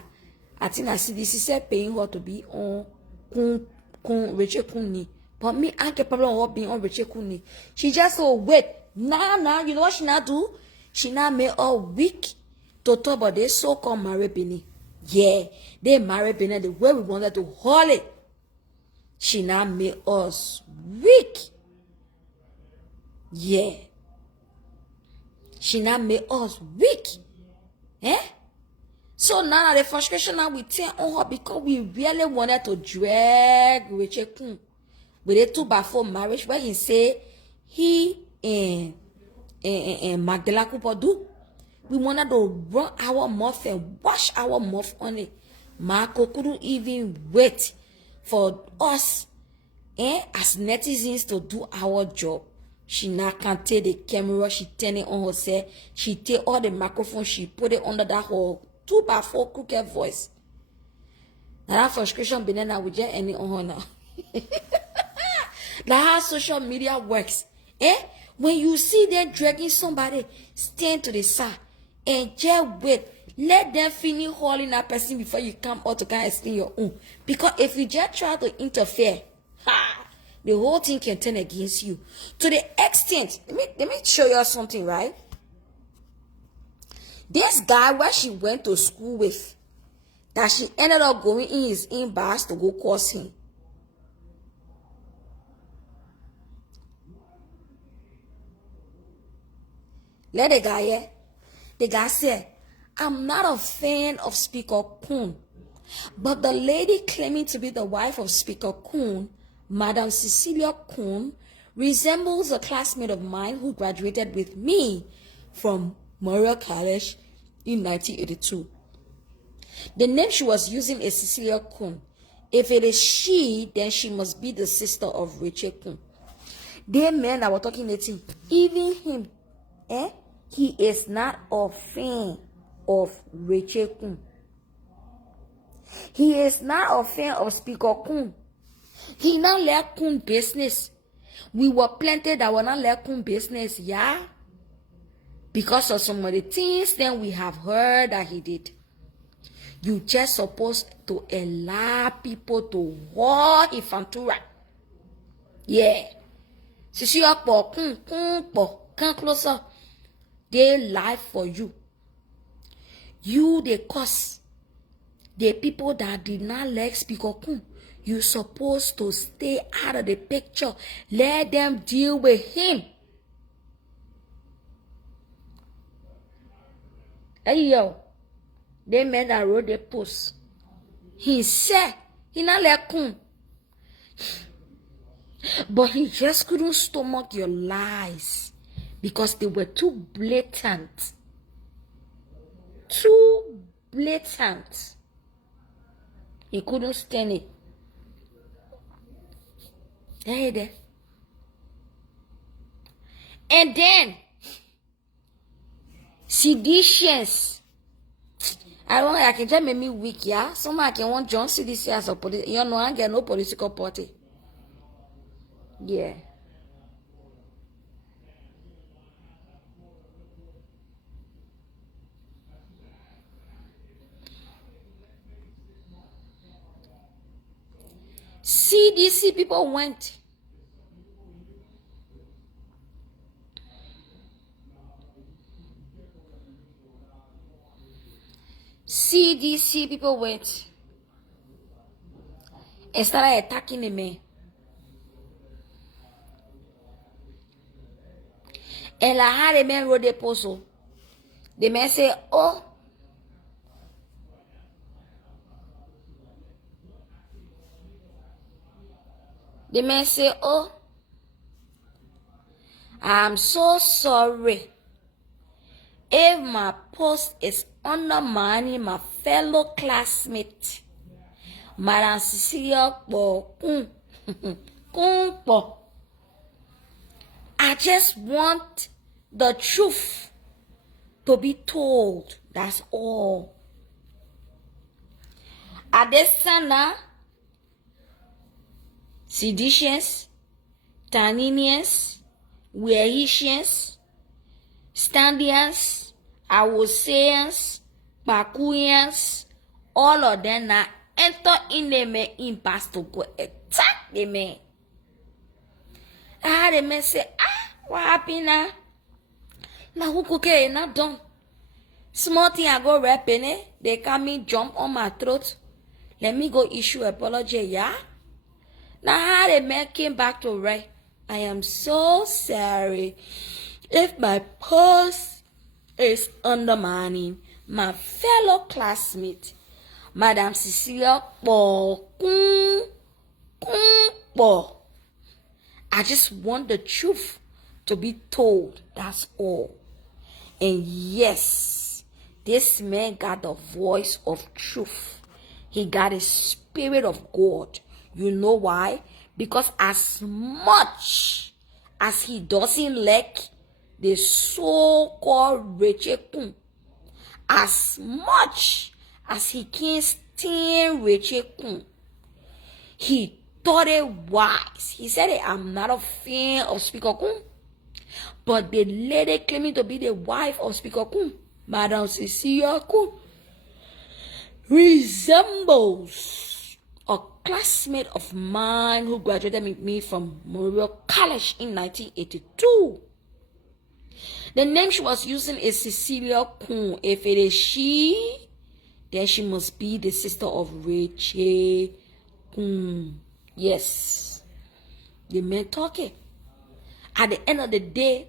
I think I see this is paying her to be on kun Richard Kuni. But me, I get problem of being on Richard Kuni. She just wait. Nah, you know what she not do? She not made a week to talk about this so-called married Benin. Yeah, they married Benin the way we wanted to hold it. She not made us weak. Yeah. She not made us weak. Eh? So now the frustration now we take on her because we really wanted to drag Richard Kun with a 2x4 marriage where he say he and Magdala Cooper do. We wanted to run our mouth and wash our mouth on it. Marco couldn't even wait for us as netizens to do our job. She now can't take the camera, she turn it on herself, she take all the microphone, she put it under that whole 2x4 crooked voice. Now that frustration been there, we just end it on her now. That's how social media works. When you see them dragging somebody, stand to the side and just wait. Let them finish hauling that person before you come out to kind of explain your own. Because if you just try to interfere, the whole thing can turn against you. To the extent, let me show you something, right? This guy, where she went to school with, that she ended up going in his inbox to go curse him. Let the guy hear. The guy said, I'm not a fan of Speaker KOON, but the lady claiming to be the wife of Speaker KOON, Madam Cecilia KOON, resembles a classmate of mine who graduated with me from Memorial College in 1982. The name she was using is Cecilia KOON. If it is she, then she must be the sister of Richard KOON. They men that were talking to him, even him, he is not a fan of Richard KOON. He is not a fan of Speaker KOON. He not like KOON business. We were plenty that were not like KOON business, yeah? because of some of the things then we have heard that he did. You just supposed to allow people to hold in Fantura. Yeah. Sisi Okpo, come closer. They lie for you. You the cause. The people that did not like Speaker Koon, you supposed to stay out of the picture. Let them deal with him. Hey yo, they men that wrote the post. He said he not like Koon, but he just couldn't stomach your lies because they were too blatant. Too blatant. He couldn't stand it. Hey there. And then seditions. I can just make me weak, yeah. Someone can want John CDC as a political. You know, I get no political party. Yeah. CDC people went. CDC people went and started attacking the man. And like how the man wrote the post, the man said, oh, the man said, oh, I'm so sorry if my post is undermining my fellow classmate, Madam Cecilia KOON. I just want the truth to be told. That's all. At this time now, seditious, Taninians, Weishans, Standians, Awosayans, Bakuyans, all of them now enter in the man impasse to go attack the man. The man say, what happened now? Now who cook it? Not done. Small thing I go rapping it. They come me jump on my throat. Let me go issue apology, yeah? Now how the man came back to write, I am so sorry if my post is undermining my fellow classmate, Madam Cecilia KOON. I just want the truth to be told. That's all. And yes, this man got the voice of truth. He got a spirit of God. You know why? Because as much as he doesn't like the so-called Rachel KOON, as much as he can't stand Rachel KOON, he thought it wise. He said, I'm not a fan of Speaker KOON, but the lady claiming to be the wife of Speaker KOON, Madam Cecilia KOON, resembles a classmate of mine who graduated with me from Memorial College in 1982. The name she was using is Cecilia KOON. If it is she, then she must be the sister of Rachel KOON. Yes. The man talking. At the end of the day,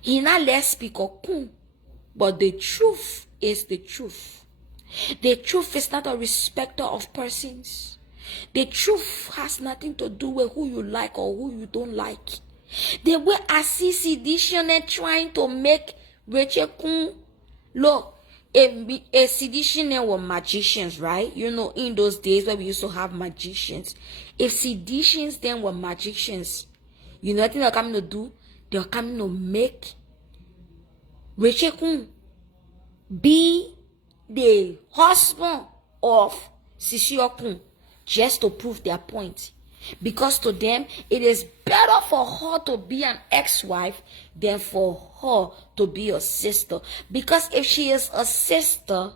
he not let Speaker KOON, but the truth is the truth. The truth is not a respecter of persons. The truth has nothing to do with who you like or who you don't like. The way I see sedition and trying to make Rachel KOON look, a sedition were magicians, right? You know, in those days where we used to have magicians. If seditions then were magicians, you know what they're coming to do? They're coming to make Rachel KOON be the husband of Cecilia KOON just to prove their point. Because to them, it is better for her to be an ex-wife than for her to be a sister. Because if she is a sister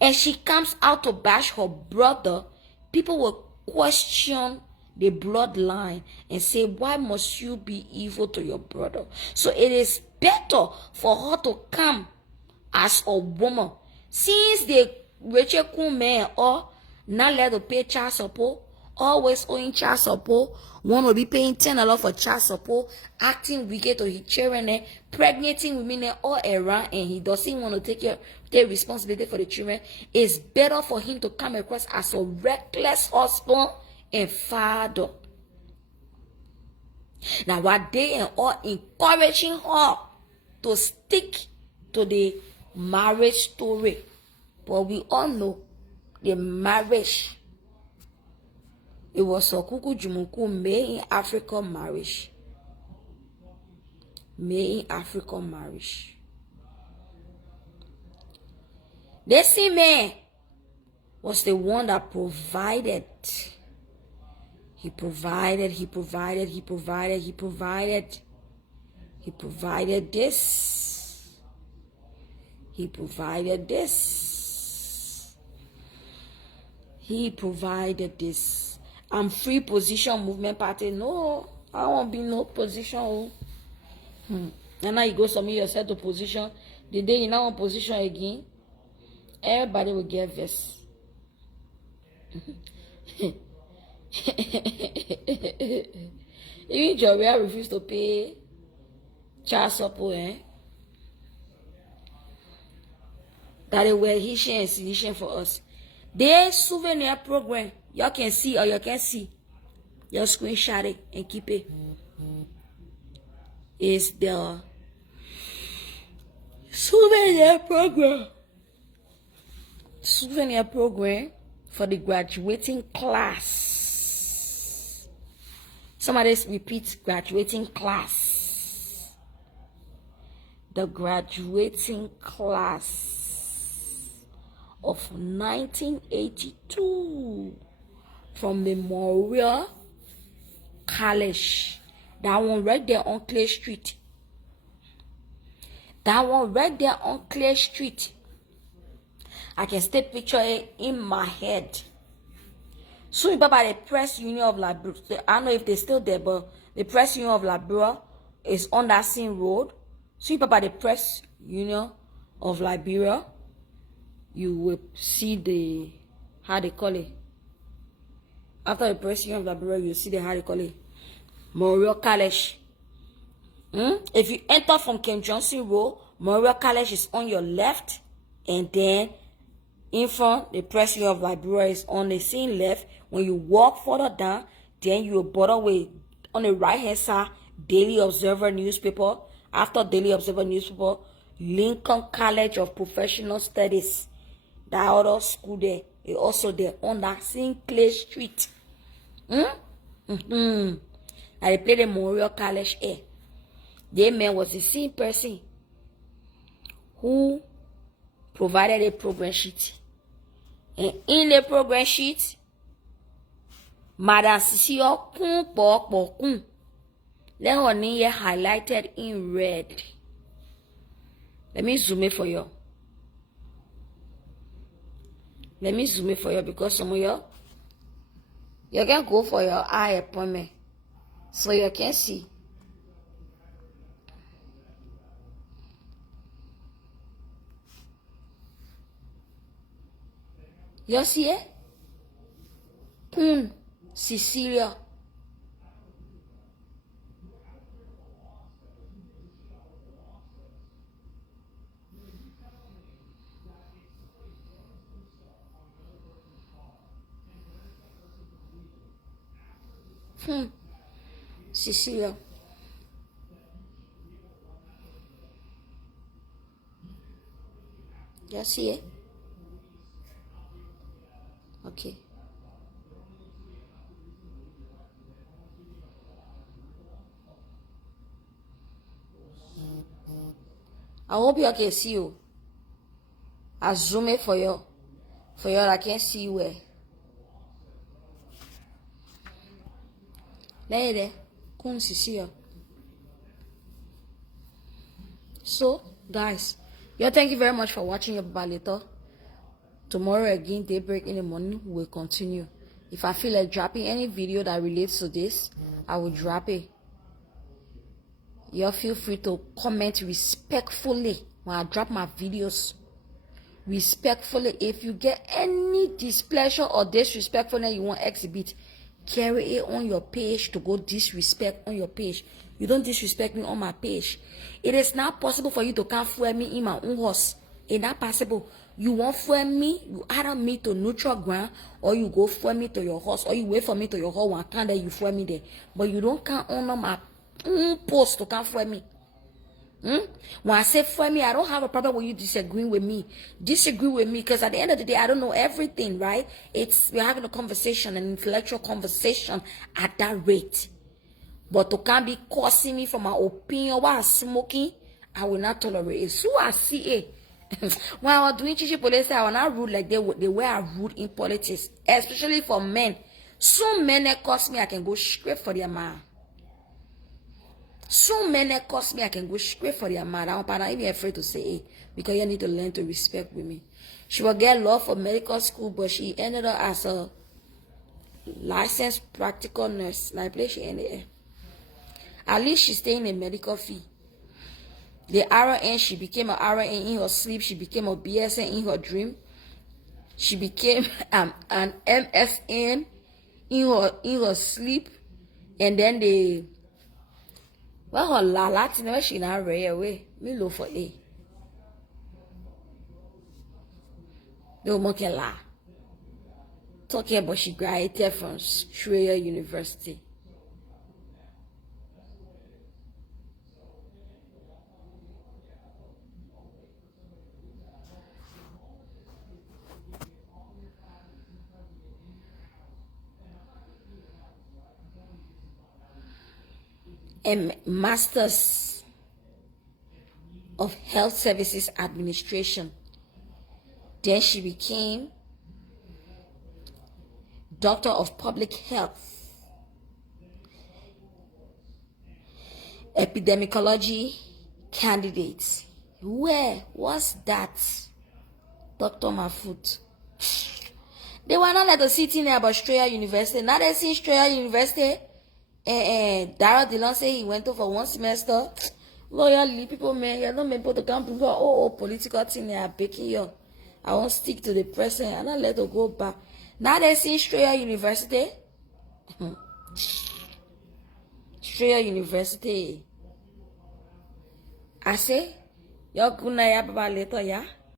and she comes out to bash her brother, people will question the bloodline and say, why must you be evil to your brother? So it is better for her to come as a woman. Since the Rachel KOON man or not let to pay child support, always owing child support, one will be paying $10 for child support, acting wicked to his children, pregnanting women all around, and he doesn't want to take responsibility for the children. It's better for him to come across as a reckless husband and father. Now, what they are all encouraging her to stick to the marriage story, but we all know the marriage, it was a kuku jumuku made in African marriage. Made in African marriage. This same man was the one that provided. He provided this. He provided this. He provided this. I'm free position movement party. No, I won't be no position. And now you go submit yourself to position. The day you now on position again, everybody will get this. Even Joria refused to pay child support, that they were Haitian and Haitian for us. Their souvenir program, y'all can see or you can see. Y'all screenshot it and keep it. Is the souvenir program. Souvenir program for the graduating class. Somebody repeat graduating class. The graduating class of 1982 from Memorial College. That one right there on Clay Street. I can still picture it in my head. So by the Press Union of Liberia, I don't know if they're still there, but the Press Union of Liberia is on that same road. So by the Press Union of Liberia, you will see the, how they call it. After the Press Union of Liberia, you see the, how they call it, Memorial College. If you enter from Ken Johnson Road, Memorial College is on your left, and then in front, the Press Union of Liberia is on the same left. When you walk further down, then you will border with, on the right hand side, Daily Observer newspaper. After Daily Observer newspaper, Lincoln College of Professional Studies. That other school there is also there on that same Clay Street. I play the Memorial College here. The man was the same person who provided a program sheet. And in the program sheet, Madam Cecile KOON, let her name here highlighted in red. Let me zoom it for you. Because some of you can go for your eye appointment so you can see. You see it? KOON, Cecilia. Cecilia. You see it? Okay. I hope you can see you. I zoom it for you. For you, I can't see you well. There, KOON here. So, guys, thank you very much for watching your balleto. Tomorrow again, daybreak in the morning, we'll continue. If I feel like dropping any video that relates to this, I will drop it. You feel free to comment respectfully when I drop my videos. Respectfully. If you get any displeasure or disrespectfulness you want to exhibit, carry it on your page to go disrespect on your page. You don't disrespect me on my page. It is not possible for you to come for me in my own house. It's not possible. You want for me, you either me to neutral ground, or you go for me to your house, or you wait for me to your house one time that you for me there. But you don't come on my own post to come for me. When I say for me, I don't have a problem with you disagreeing with me. Disagree with me, because at the end of the day, I don't know everything, right? We're having a conversation, an intellectual conversation at that rate. But to can't be causing me for my opinion while smoking, I will not tolerate it. So I see it. When I was doing chichi politics, I was not rude like they were rude in politics, especially for men. Some men that cost me, I can go straight for their man. So many cost me, I can go straight for their mother. I'm not even afraid to say it, because you need to learn to respect with me. She will get law for medical school, but she ended up as a licensed practical nurse. Like place she ended up. At least she's staying in medical fee. The RN, she became an RN in her sleep. She became a BSN in her dream. She became an MSN in her sleep. And then they... Well, her Latin, where she not right away. Me look for A. Don't make a lie. Talking about she graduated from Shreya University. A Master's of Health Services Administration. Then she became Doctor of Public Health, Epidemiology candidate. Where was that? Dr. Mahfoud. They were not let us sit in there about Shreya University. Now they see Shreya University. Dara Dillon say he went to for 1 semester. Loyally, people, man, you're not able to come people. Oh, political thing, they are baking you. I won't stick to the present. I'm not let her go back. Now they see Shreya University. Shreya University. I say, you're gonna ya baba later, yeah?